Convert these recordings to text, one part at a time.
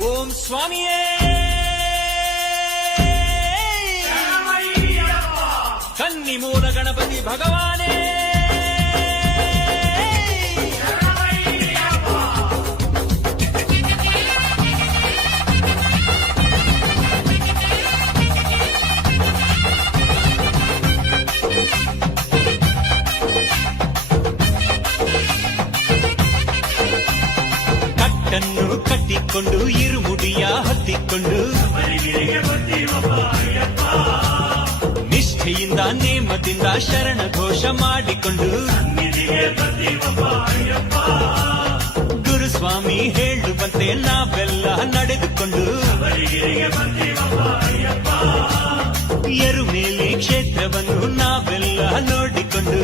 ಓಂ ಸ್ವಾಮಿಯೇ ಕನ್ನಿ ಮೂಲ ಗಣಪತಿ ಭಗವಾನೇ ಕಟ್ಟನ್ನು ಕಟ್ಟಿಕೊಂಡು ಇರುಮುಡಿಯ ಹತ್ತಿಕೊಂಡು ನಿಷ್ಠೆಯಿಂದ ನೇಮದಿಂದ ಶರಣ ಘೋಷ ಮಾಡಿಕೊಂಡು ಗುರುಸ್ವಾಮಿ ಹೇಳುವಂತೆ ನಾವೆಲ್ಲ ನಡೆದುಕೊಂಡು ಎರುಮೇಲಿ ಕ್ಷೇತ್ರವನ್ನು ನಾವೆಲ್ಲ ನೋಡಿಕೊಂಡು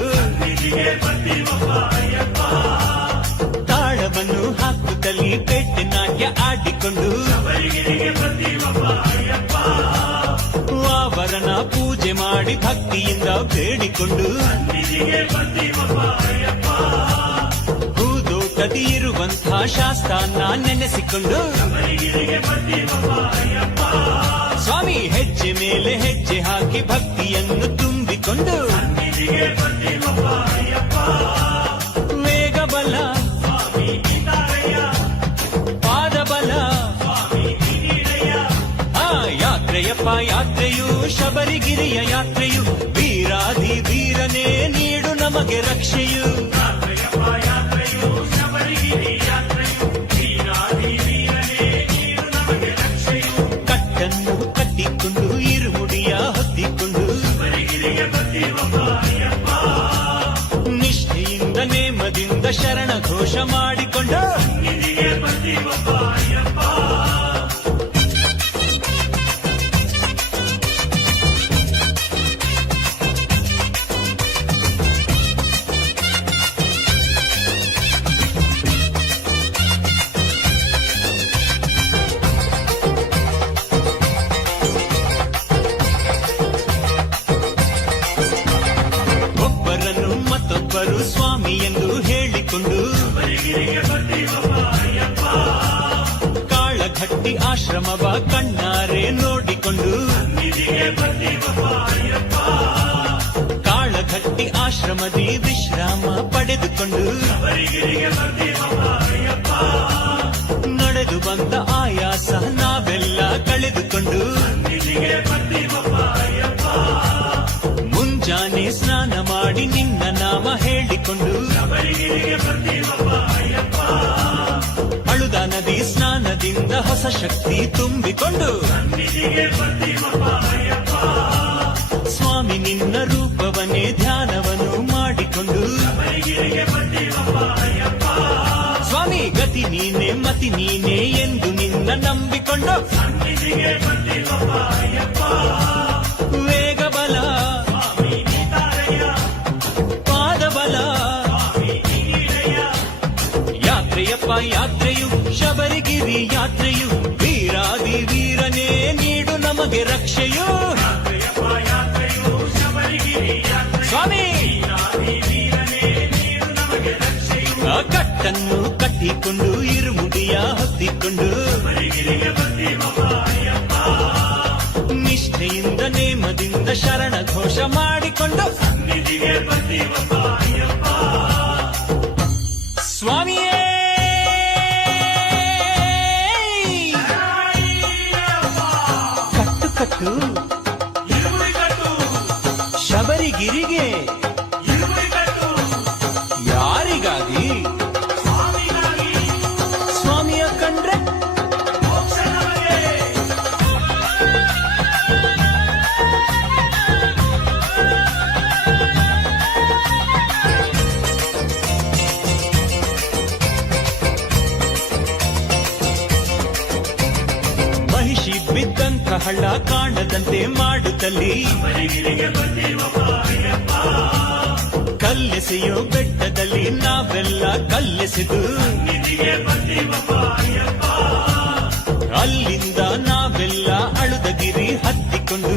ತಾಳವನ್ನು ಹಾಕುತ್ತಲಿ ಪೇಟೆ ನಾಟ್ಯ ಆಡಿಕೊಂಡು ವಾವರನ ಪೂಜೆ ಮಾಡಿ ಭಕ್ತಿಯಿಂದ ಬೇಡಿಕೊಂಡು ಹೂದೋಟದಿ ಇರುವಂತಹ ಶಾಸ್ತಾನ ನೆನೆಸಿಕೊಂಡು ಸ್ವಾಮಿ ಹೆಜ್ಜೆ ಮೇಲೆ ಹೆಜ್ಜೆ ಹಾಕಿ ಭಕ್ತಿಯನ್ನು ತುಂಬಿಕೊಂಡು ವೇಗ ಬಲ ಪಾದಬಲ ಯಾತ್ರೆಯಪ್ಪ ಯಾತ್ರೆಯು ಶಬರಿಗಿರಿಯ ಯಾತ್ರೆಯು ವೀರಾಧಿ ವೀರನೇ ನೀಡು ನಮಗೆ ರಕ್ಷೆಯು ಕಟ್ಟನ್ನು ಕಟ್ಟಿಕೊಂಡು ಇರುಮುಡಿಯ ಹೊತ್ತಿಕೊಂಡು ನಿಷ್ಠೆಯಿಂದ ನೇಮದಿಂದ ಶರಣ ಘೋಷ ಮಾಡಿಕೊಂಡು ಒಬ್ಬರನ್ನು ಮತ್ತೊಬ್ಬರು ಸ್ವಾಮಿ ಎಂದು ಹೇಳಿಕೊಂಡು ಕಾಳಘಟ್ಟಿ ಆಶ್ರಮವ ಕಣ್ಣಾರೆ ನೋಡಿಕೊಂಡು ಕಾಳಘಟ್ಟಿ ಆಶ್ರಮದಿ ವಿಶ್ರಾಮ ಪಡೆದುಕೊಂಡು ನಡೆದು ಬಂದ ಆಯಾಸ ನಾವೆಲ್ಲ ಕಳೆದುಕೊಂಡು ಮುಂಜಾನೆ ಸ್ನಾನ ಮಾಡಿ ನಿನ್ನ ನಾಮ ಹೇಳಿಕೊಂಡು ಅಳುದ ನದಿ ಸ್ನಾನದಿಂದ ಹೊಸ ಶಕ್ತಿ ತುಂಬಿಕೊಂಡು ಸ್ವಾಮಿ ನಿನ್ನ ರೂಪವನ್ನೇ ಧ್ಯಾನವನ್ನು ಮಾಡಿಕೊಂಡು ಸ್ವಾಮಿ ಗತಿ ನೀನೆ ಮತಿ ನೀನೆ ಎಂದು ನಿನ್ನ ನಂಬಿಕೊಂಡು ವೇಗ ಬಲ ಪಾದಬಲ ಯಾತ್ರೆಯಪ್ಪ ಯಾತ್ರೆಯು ಶಬರಿಗಿರಿ ಯಾತ್ರೆಯು ವೀರಾದಿ ವೀರನೇ ನೀಡು ನಮಗೆ ರಕ್ಷೆಯು ಸ್ವಾಮಿ ಕಟ್ಟನ್ನು ಕಟ್ಟಿಕೊಂಡು ಇರುಮುಡಿಯ ಹೊತ್ತಿಕೊಂಡು ನಿಷ್ಠೆಯಿಂದ ನೇಮದಿಂದ ಶರಣ ಘೋಷ ಮಾಡಿಕೊಂಡು ಸ್ವಾಮಿಯೇ ಕಟ್ಟು ಕಟ್ಟು ಶಬರಿಗಿರಿಗೆ ಯಾರಿಗಾಗಿ ಸ್ವಾಮಿಯ ಕಂಡ್ರೆ ಮಹಿಷಿ ಬಿದ್ದಂತ ಹಳ್ಳ ಕಾಣದಂತೆ ಮಾಡುತ್ತಲ್ಲಿ ಕಲ್ಲೆಸೆಯೋ ಬೆಟ್ಟದಲ್ಲಿ ನಾವೆಲ್ಲ ಕಲ್ಲೆಸೆದು ಅಲ್ಲಿಂದ ನಾವೆಲ್ಲ ಅಳುದಗಿರಿ ಹತ್ತಿಕೊಂಡು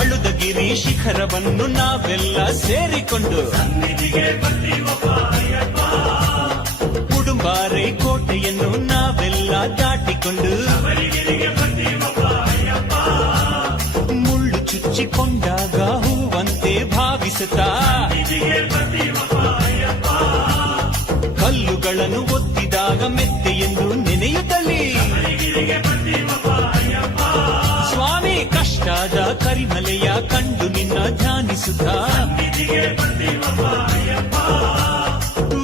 ಅಳುದಗಿರಿ ಶಿಖರವನ್ನು ನಾವೆಲ್ಲ ಸೇರಿಕೊಂಡು ಉಡುಂಬಾರ ಧ್ಯಾನಿಸುತ್ತಾ ಕಲ್ಲುಗಳನ್ನು ಒತ್ತಿದಾಗ ಮೆತ್ತೆ ಎಂದು ನೆನೆಯುತ್ತಲೇ ಸ್ವಾಮಿ ಕಷ್ಟದ ಕರಿಮಲೆಯ ಕಂಡು ನಿನ್ನ ಧ್ಯಾನಿಸುತ್ತಾ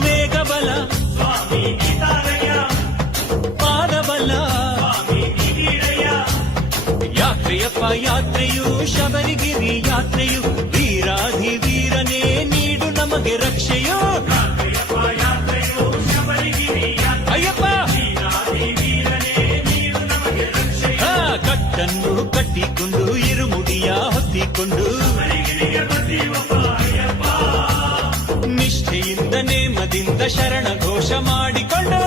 ವೇಗಬಲ ಪಾದಬಲ ಯಾತ್ರೆಯಪ್ಪ ಯಾತ್ರೆಯು ಶಬರಿಗಿರಿ ಯಾತ್ರೆಯು ವೀರಾಧಿ ವೀರನೇ ನೀಡು ನಮಗೆ ರಕ್ಷೆಯೋ ಅಯ್ಯಪ್ಪ ಕಟ್ಟನ್ನು ಕಟ್ಟಿಕೊಂಡು ಇರುಮುಡಿಯ ಹೊತ್ತಿಕೊಂಡು ನಿಷ್ಠೆಯಿಂದ ನೇಮದಿಂದ ಶರಣ ಘೋಷ ಮಾಡಿಕೊಂಡು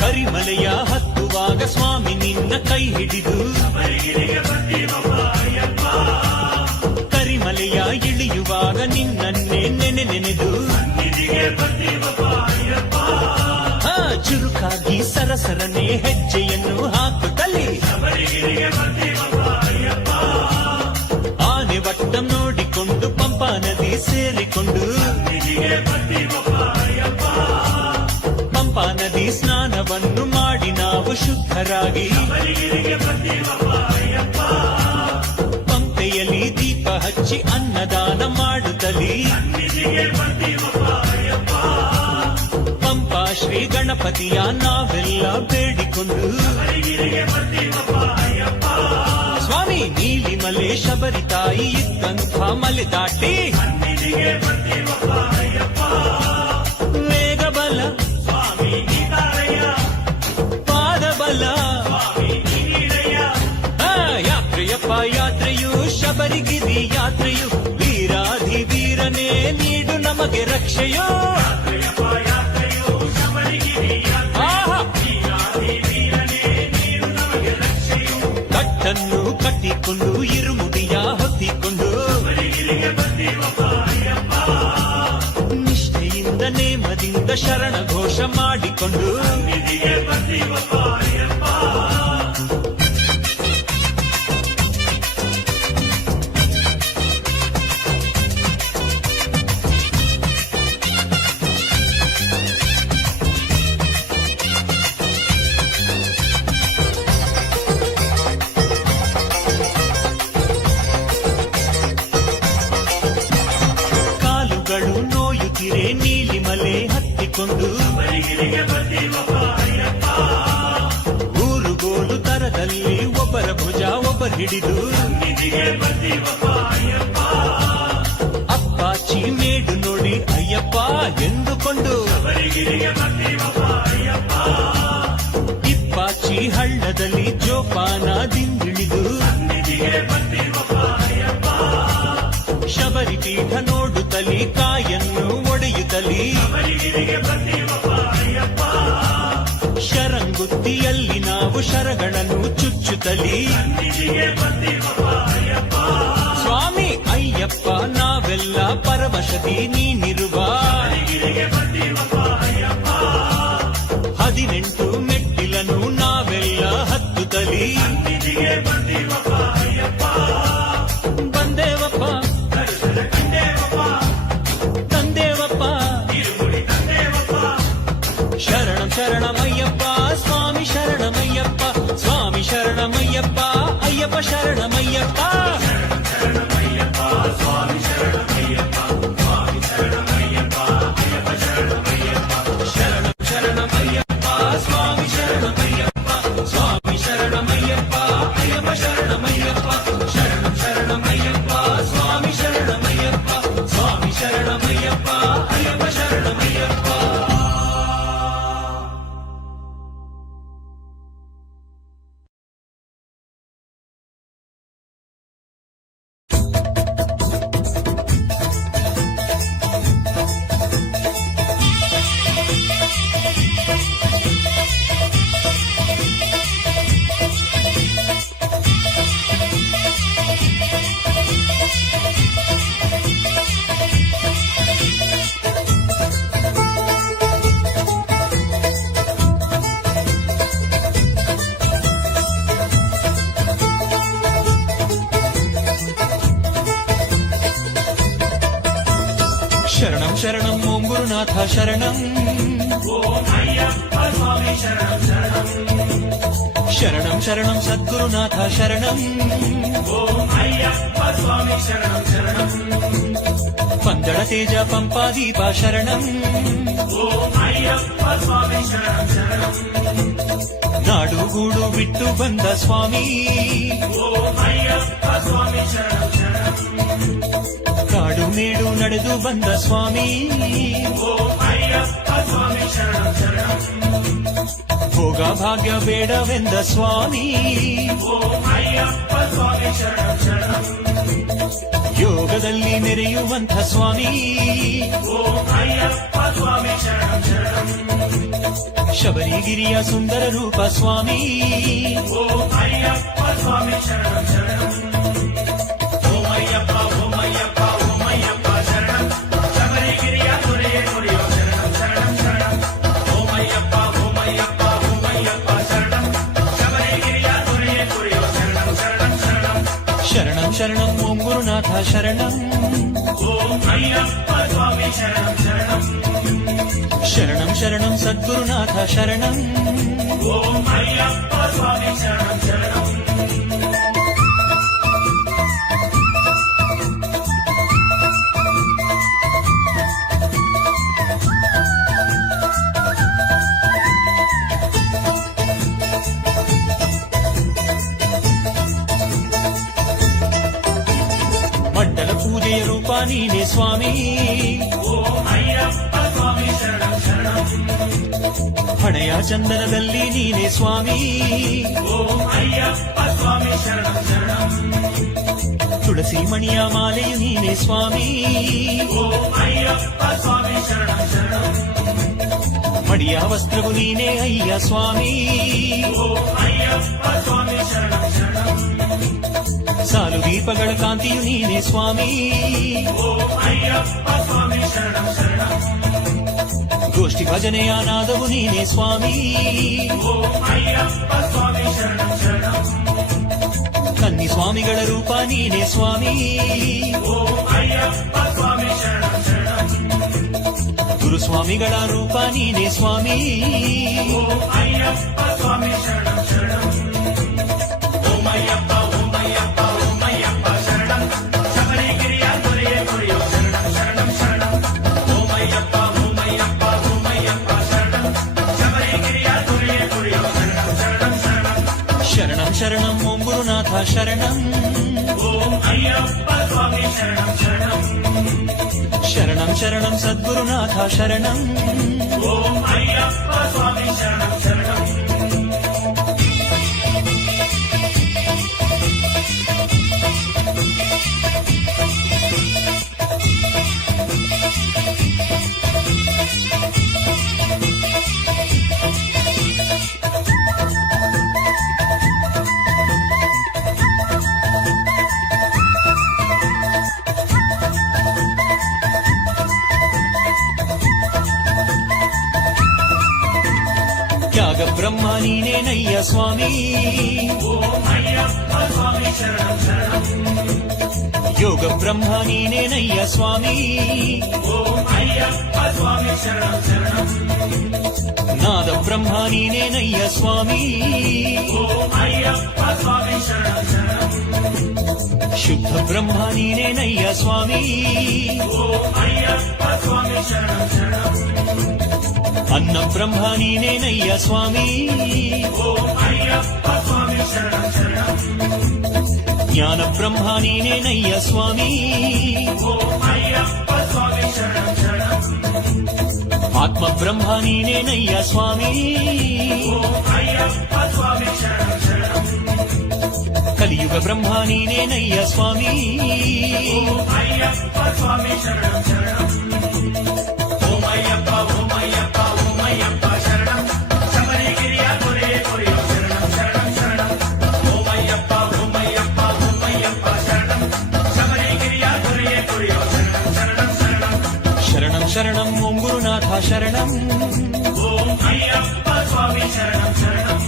ಕರಿಮಲೆಯ ಹತ್ತುವಾಗ ಸ್ವಾಮಿ ನಿನ್ನ ಕೈ ಹಿಡಿದು ಕರಿಮಲೆಯ ಇಳಿಯುವಾಗ ನಿನ್ನನ್ನೇ ನೆನೆದು ಚುರುಕಾಗಿ ಸರಸರನೆ ಹೆಜ್ಜೆಯನ್ನು ಹಾಕುತ್ತಲೇ ಆನೆ ವಟ್ಟ ನೋಡಿಕೊಂಡು ಪಂಪಾ ನದಿ ಸೇರಿಕೊಂಡು ಪಂಪಾ ನದಿ ಸ್ನಾನವನ್ನು ಮಾಡಿ ನಾವು ಶುದ್ಧರಾಗಿ ಪಂಪೆಯಲ್ಲಿ ದೀಪ ಹಚ್ಚಿ ಅನ್ನದಾನ ಮಾಡುತ್ತಲೇ ಪಂಪಾ ಶ್ರೀ ಗಣಪತಿಯ ನಾವೆಲ್ಲ ಬೇಡಿಕೊಂಡು ಸ್ವಾಮಿ ನೀಲಿಮಲೆ ಶಬರಿ ತಾಯಿ ಇದ್ದಂಥ ಮಲೆ ದಾಟಿ ವೇಗಬಲ ಪಾದಬಲ ಯಾತ್ರೆಯಪ್ಪ ಯಾತ್ರೆಯು ಶಬರಿಗಿರಿ ಯಾತ್ರೆಯು ವೀರಾಧಿ ವೀರನೇ ನೀಡು ನಮಗೆ ರಕ್ಷೆಯೋ ಕಟ್ಟನ್ನು ಕಟ್ಟಿಕೊಂಡು ಇರುಮುಡಿಯ ಹೊತ್ತಿಕೊಂಡು ನಿಷ್ಠೆಯಿಂದ ನೇಮದಿಂದ ಶರಣ ಘೋಷ ಮಾಡಿಕೊಂಡು ಕಾಲುಗಳು ನೋಯುತ್ತಿರೆ ನೀಲಿಮಲೆ ಹತ್ತಿಕೊಂಡು ಊರುಗೋಲು ತರದಲ್ಲಿ ಒಬ್ಬರ ಭುಜ ಒಬ್ಬರು ಹಿಡಿದು ಅಪ್ಪಾಚಿ ಮೇಡು ನೋಡಿ ಅಯ್ಯಪ್ಪ ಎಂದುಕೊಂಡು ಇಪ್ಪಾಚಿ ಹಳ್ಳದಲ್ಲಿ ಜೋಪಾನದಿಂದಿಳಿದು ಶಬರಿ ಪೀಠ ನೋಡುತ್ತಲೇ ಕಾಯನ್ನು ಒಡೆಯುತ್ತಲೇ ಶರಂಗುತ್ತಿಯಲ್ಲಿ ನಾವು ಶರಗಳನ್ನು ಚುಚ್ಚುತ್ತಲೇ ಸ್ವಾಮಿ ಅಯ್ಯಪ್ಪ ನಾವೆಲ್ಲ ಪರವಶದಿ ನೀನಿರುವ 18 ಮೆಟ್ಟಿಲನ್ನು ನಾವೆಲ್ಲ ಹತ್ತುತ್ತಲೇ ಬಂದೇವಪ್ಪ ತಂದೇವಪ್ಪ ಶರಣಂ ಶರಣಮಯ್ಯಪ್ಪ ಸ್ವಾಮಿ ಶರಣಮಯ್ಯಪ್ಪ ಸ್ವಾಮಿ ಶರಣಮಯ್ಯಪ್ಪ ಅಯ್ಯಪ್ಪ ಶರಣಮಯ್ಯಪ್ಪ ಸ್ವಾಮಿ ಶರಣಮಯ್ಯಪ್ಪ ಸ್ವಾಮಿ ಶರಣಮಯ್ಯಪ್ಪ ಅಯ್ಯಪ್ಪ ಶರಣಮಯ್ಯಪ್ಪ ಶರಣಂ ಶರಣಮಯ್ಯಪ್ಪ ಸ್ವಾಮಿ ಶರಣಮಯ್ಯಪ್ಪ ಸ್ವಾಮಿ ಶರಣಮಯ್ಯಪ್ಪ ಅಯ್ಯಪ್ಪ ಶರಣಮಯ್ಯಪ್ಪ ಶರಣಂ ಶರಣಮಯ್ಯಪ್ಪ ಸ್ವಾಮಿ ಶರಣಮಯ್ಯಪ್ಪ ಸ್ವಾಮಿ ಶರಣಮಯ್ಯಪ್ಪ ಅಯ್ಯಪ್ಪ ಶರಣಮಯ್ಯಪ್ಪ. शरणं ओं गुरुनाथ शरणं ओम अय्यप्पा स्वामी शरणं शरणं शरणं शरणं सद्गुरुनाथ शरणं ओम अय्यप्पा स्वामी शरणं शरणं पंदळ तेज पंपादीप शरणं ओम अय्यप्पा स्वामी शरणं शरणं नाडु गूडु बिट्टु बंद स्वामी ओम अय्यप्पा स्वामी शरणं शरणं काडु मेडु ನಡೆದು ಬಂದ ಸ್ವಾಮಿ ओम अय्यप्पा स्वामी शरणं शरणं ಭೋಗ ಭಾಗ್ಯ ಬೇಡವೆಂದ ಸ್ವಾಮಿ ओम अय्यप्पा स्वामी शरणं शरणं ಯೋಗದಲ್ಲಿ ನೆರೆಯುವಂಥ ಸ್ವಾಮಿ ओम अय्यप्पा स्वामी शरणं शरणं ಶಬರಿಗಿರಿಯ ಸುಂದರ ರೂಪ ಸ್ವಾಮಿ ओम अय्यप्पा स्वामी शरणं शरणं ओम अय्यप्पा शरणं शबरिगिरिय दुर्गे दुर्यो शरणं शरणं शरणं ओम अय्यप्पा शरणं शबरिगिरिय दुर्गे दुर्यो शरणं शरणं शरणं ಶರಣಂ ಶರಣಂ ಓಂ ಗುರುನಾಥ ಶರಣಂ ओम अय्यप्पा स्वामी शरणं शरणं ಶರಣಂ ಶರಣಂ ಸದ್ಗುರುನಾಥ ಶರಣಂ ओम अय्यप्पा स्वामी शरणं शरणं ಮಂಡಲ ಪೂಜೆಯ ರೂಪ ನೀನೆ ಸ್ವಾಮಿ ओम अय्यप्पा स्वामी शरणं शरणं ಹಣೆಯ ಚಂದನದಲ್ಲಿ ನೀನೆ ಸ್ವಾಮಿ ओम अय्यप्पा स्वामी शरणं शरणं ತುಳಸಿ ಮಣಿಯ ಮಾಲೆಯು ನೀನೆ ಸ್ವಾಮಿ ओम अय्यप्पा स्वामी शरणं शरणं ಮಡಿಯ ವಸ್ತ್ರವು ನೀನೆ ಅಯ್ಯ ಸ್ವಾಮಿ ओम अय्यप्पा स्वामी शरणं शरणं ಸಾಲು ದೀಪಗಳ ಕಾಂತಿಯು ನೀನೆ ಸ್ವಾಮಿ ओम अय्यप्पा स्वामी शरणं शरणं ಗೋಷ್ಠಿ ಭಜನೆಯ ನಾದವು ನೀನೆ ಸ್ವಾಮಿ ओम अय्यप्पा स्वामी शरणं शरणं ಕನ್ನಿ ಸ್ವಾಮಿಗಳ ರೂಪ ನೀನೆ ಸ್ವಾಮಿ ओम अय्यप्पा स्वामी शरणं शरणं ಗುರುಸ್ವಾಮಿಗಳ ರೂಪ ನೀನೆ ಸ್ವಾಮಿ ओम अय्यप्पा स्वामी शरणं शरणं ओम अय्यप्पा शरणं शबरिगिरिय दुर्गे दुर्यो शरणं शरणं शरणं ओम अय्यप्पा शरणं शबरिगिरिय दुर्गे दुर्यो शरणं शरणं शरणं ಶರಣಂ ಶರಣಂ ಓಂ ಗುರುನಾಥ ಶರಣಂ ओम अय्यप्पा स्वामी शरणं शरणं ಶರಣಂ ಶರಣಂ ಸದ್ಗುರುನಾಥ ಶರಣಂ ओम अय्यप्पा स्वामी शरणं शरणं ತ್ಯಾಗ ಬ್ರಹ್ಮ ನೀನೇನಯ್ಯ ಸ್ವಾಮಿ ओम अय्यप्पा स्वामी शरणं शरणं ಯೋಗ ಬ್ರಹ್ಮ ನೀನೇನಯ್ಯ ಸ್ವಾಮಿ ओम अय्यप्पा स्वामी शरणं शरणं ನಾದ ಬ್ರಹ್ಮ ನೀನೇನಯ್ಯ ಸ್ವಾಮಿ ओम अय्यप्पा स्वामी शरणं शरणं ಶುದ್ಧ ಬ್ರಹ್ಮ ನೀನೇನಯ್ಯ ಸ್ವಾಮಿ ओम अय्यप्पा स्वामी शरणं शरणं ಅನ್ನ ಬ್ರಹ್ಮ ನೀನೇನಯ್ಯ ಸ್ವಾಮಿ ओम अय्यप्पा स्वामी शरणं शरणं ಜ್ಞಾನ ಬ್ರಹ್ಮ ನೀನೇನಯ್ಯ ಸ್ವಾಮಿ ओम अय्यप्पा स्वामी शरणं शरणं ಆತ್ಮ ಬ್ರಹ್ಮ ನೀನೇನಯ್ಯ ಸ್ವಾಮಿ ओम अय्यप्पा स्वामी शरणं शरणं ಕಲಿಯುಗ ಬ್ರಹ್ಮ ನೀನೇನಯ್ಯ ಸ್ವಾಮಿ ओम अय्यप्पा स्वामी शरणं शरणं ओम अय्यप्पा शरणं शबरिगिरिय दुर्गे दुर्यो शरणं शरणं शरणं ओम अय्यप्पा शरणं शबरिगिरिय दुर्गे दुर्यो शरणं शरणं शरणं ಶರಣಂ ಶರಣಂ ಓಂ ಗುರುನಾಥ ಶರಣಂ ओम अय्यप्पा स्वामी शरणं शरणं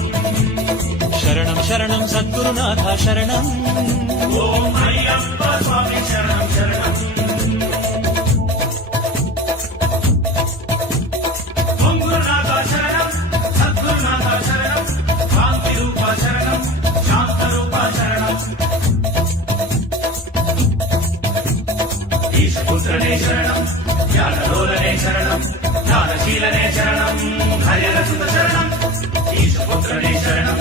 ಶರಣಂ ಶರಣಂ ಸದ್ಗುರುನಾಥ ಶರಣಂ ओम अय्यप्पा स्वामी शरणं शरणं शरणं ज्ञानशीलने शरणं हरिहरसुत शरणं ईशपुत्रने शरणं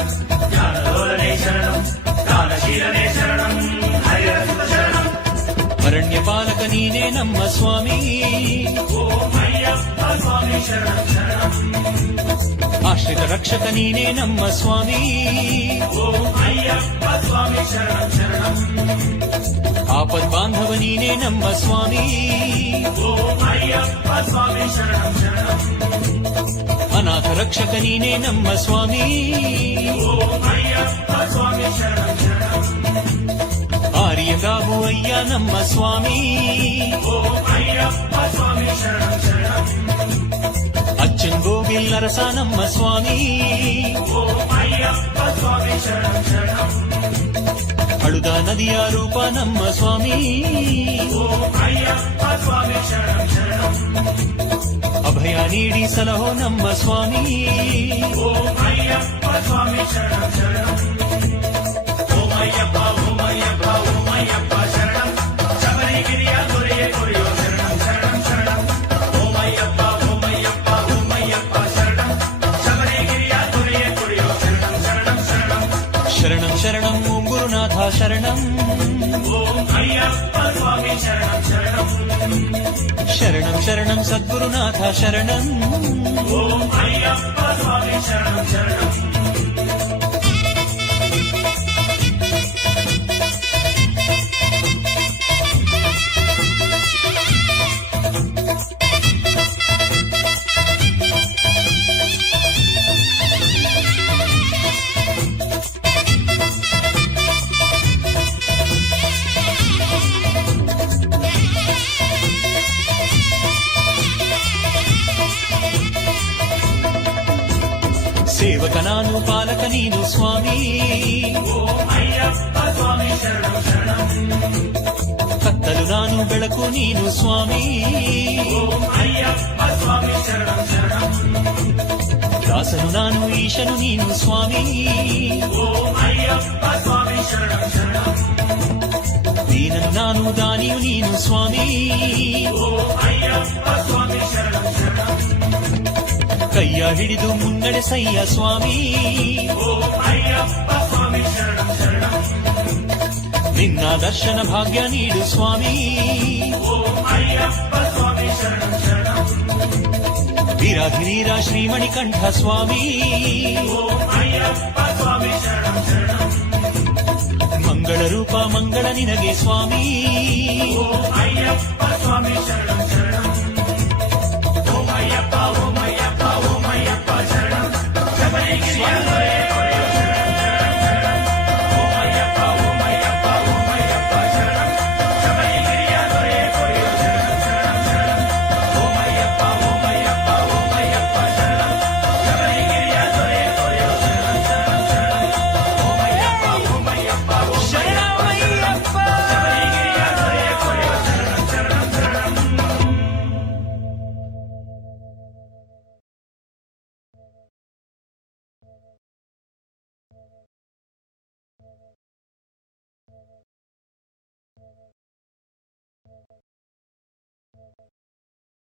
ज्ञानलोलने शरणं ज्ञानशीलने शरणं हरिहरसुत शरणं ಅರಣ್ಯಪಾಲಕ ನೀನೇ ನಮ್ಮ ಸ್ವಾಮಿ, ಓಂ ಅಯ್ಯಪ್ಪ ಸ್ವಾಮಿ ಶರಣಂ ಶರಣಂ ಆಶ್ರಿತ ರಕ್ಷಕ ನೀನೇ ನಮ್ಮ ಸ್ವಾಮಿ, ಓಂ ಅಯ್ಯಪ್ಪ ಸ್ವಾಮಿ ಶರಣಂ ಶರಣಂ ಆಪದ್ ಬಾಂಧವ ನೀನೇ ನಮ್ಮ ಸ್ವಾಮಿ, ಓಂ ಅಯ್ಯಪ್ಪ ಸ್ವಾಮಿ ಶರಣಂ ಶರಣಂ ಅನಾಥ ರಕ್ಷಕ ನೀನೇ ನಮ್ಮ ಸ್ವಾಮಿ, ಓಂ ಅಯ್ಯಪ್ಪ ಸ್ವಾಮಿ ಶರಣಂ ಶರಣಂ ಆರ್ಯಗಾವು ಅಯ್ಯ ನಮ್ಮ ಸ್ವಾಮಿ, ಓಂ ಅಯ್ಯಪ್ಪ ಸ್ವಾಮಿ ಶರಣಂ ಶರಣಂ ಅಚ್ಚಂಗೋವಿಲ್ ಅರಸ ನಮ್ಮ ಸ್ವಾಮಿ, ಓಂ ಅಯ್ಯಪ್ಪ ಸ್ವಾಮಿ ಶರಣಂ ಶರಣಂ ಅಳುದ ನದಿಯ ರೂಪ ನಮ್ಮ ಸ್ವಾಮಿ, ಓಂ ಅಯ್ಯಪ್ಪ ಸ್ವಾಮಿ ಶರಣಂ ಶರಣಂ ಅಭಯ ನೀಡಿ ಸಲಹೋ ನಮ್ಮ ಸ್ವಾಮಿ, ಓಂ ಅಯ್ಯಪ್ಪ ಸ್ವಾಮಿ ಶರಣಂ ಶರಣಂ ಓಂ ಅಯ್ಯಪ್ಪ ಓಂ ಅಯ್ಯಪ್ಪ ಓಂ ಅಯ್ಯಪ್ಪ ಶರಣಂ ಶಬರಿಗಿರಿಯ ದೊರೆಯೇ ಕೊರೆಯೋ ಶರಣಂ ಶರಣಂ ಶರಣಂ ಓಂ ಅಯ್ಯಪ್ಪ ಓಂ ಅಯ್ಯಪ್ಪ ಓಂ ಅಯ್ಯಪ್ಪ ಶರಣಂ ಶಬರಿಗಿರಿಯ ದೊರೆಯೇ ಕೊರೆಯೋ ಶರಣಂ ಶರಣಂ ಶರಣಂ ಶರಣಂ ಶರಣಂ ಓಂ ಗುರುನಾಥ ಶರಣಂ, ಓಂ ಅಯ್ಯಪ್ಪ ಸ್ವಾಮಿ ಶರಣಂ ಶರಣಂ ಶರಣಂ ಶರಣಂ ಸದ್ಗುರುನಾಥ ಶರಣಂ, ಓಂ ಅಯ್ಯಪ್ಪ ಸ್ವಾಮಿ ಶರಣಂ ಶರಣಂ ಸೇವಕ ನಾನು ಪಾಲಕ ನೀನು ಸ್ವಾಮಿ, ಓಂ ಅಯ್ಯಪ್ಪ ಸ್ವಾಮಿ ಶರಣಂ ಶರಣಂ ಕತ್ತಲು ನಾನು ಬೆಳಕು ನೀನು ಸ್ವಾಮಿ, ಓಂ ಅಯ್ಯಪ್ಪ ಸ್ವಾಮಿ ಶರಣಂ ಶರಣಂ ದಾಸನು ನಾನು ಈಶನು ನೀನು ಸ್ವಾಮಿ, ಓಂ ಅಯ್ಯಪ್ಪ ಸ್ವಾಮಿ ಶರಣಂ ಶರಣಂ ದೀನನು ನಾನು ದಾನಿಯು ನೀನು ಸ್ವಾಮಿ, ಓಂ ಅಯ್ಯಪ್ಪ ಸ್ವಾಮಿ ಶರಣಂ ಶರಣಂ ಕೈಯ ಹಿಡಿದು ಮುನ್ನಡೆಸಯ್ಯ ಸ್ವಾಮಿ, ಓಂ ಅಯ್ಯಪ್ಪ ಸ್ವಾಮಿ ಶರಣಂ ಶರಣಂ ನಿನ್ನ ದರ್ಶನ ಭಾಗ್ಯ ನೀಡು ಸ್ವಾಮಿ, ಓಂ ಅಯ್ಯಪ್ಪ ಸ್ವಾಮಿ ಶರಣಂ ಶರಣಂ ವೀರಾಧಿವೀರ ಶ್ರೀಮಣಿಕಂಠ ಸ್ವಾಮಿ, ಓಂ ಅಯ್ಯಪ್ಪ ಸ್ವಾಮಿ ಶರಣಂ ಶರಣಂ ಮಂಗಳ ರೂಪ ಮಂಗಳ ನಿನಗೆ ಸ್ವಾಮಿ, ಓಂ ಅಯ್ಯಪ್ಪ ಸ್ವಾಮಿ ಶರಣಂ